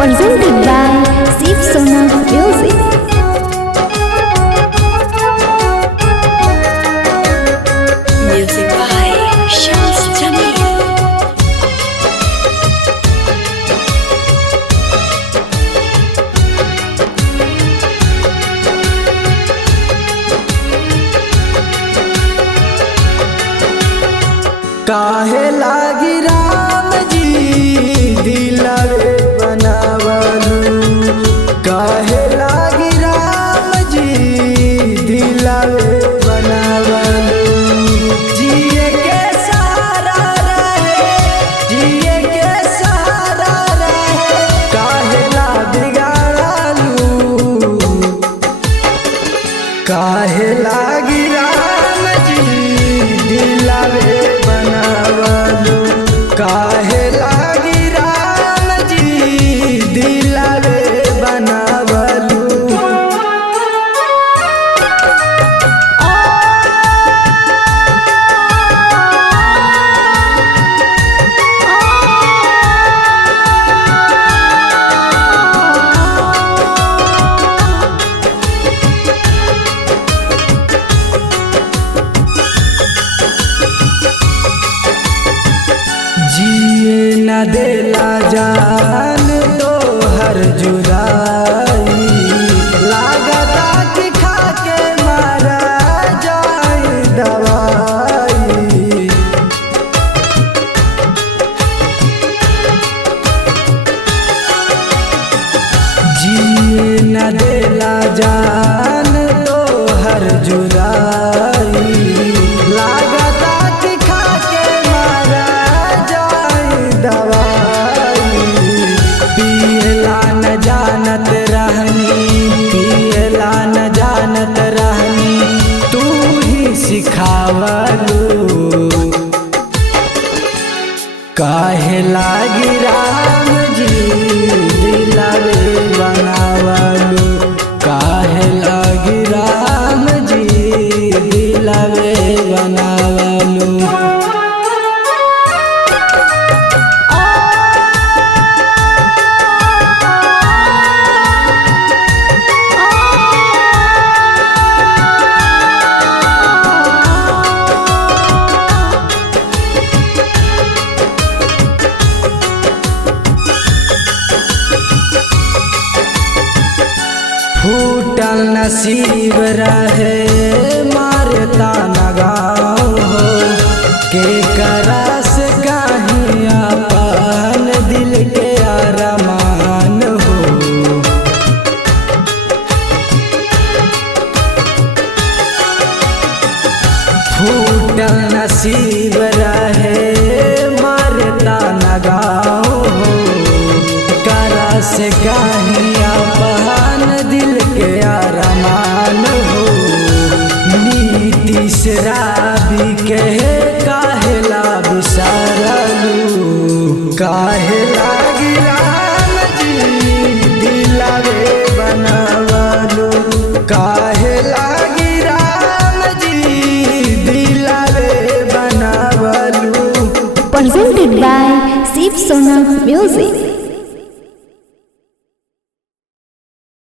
presented by Shiv Sona Music. Music by Shams Jamil. काहे लागी राम जी दिलवे बनावलू, काहे लागी राम जी दिलवे बनावलू। जिए के सहारा रहे, जिए के सहारा रहे, काहे ला बिगाड़लू, काहे लागी राम जी दिलवे बनावलू, काहे लागी राम जी दिलवे बनावलू। जिए न देला जान तो हर जुदाई, लागता कि खा के मारा जाए दवाई। जिए न देला जान तो हर जुदाई, लागता कि खा के मारा दवाई। पियला न जानत रहनी, पियला न जानत रहनी, तू ही सिखावलू, काहे लागी राम जी दिलवे बनावलू, काहे लागी राम जी दिलवे बनावलू। फूटल नसीब रहे मारता न गाँव हो, के करस कहीं अपन दिल के अरमान हो। फूटल नसीब रहे मारता न गाँव हो, करस कहीं अपन दिल के अरमान हो। नीति शराबी के काहेला बिसारलू, काहे लागी राम जी दिलवे बनावलू, काहे लागी राम जी दिलवे बनावलू। Presented by Shiv Sona Music.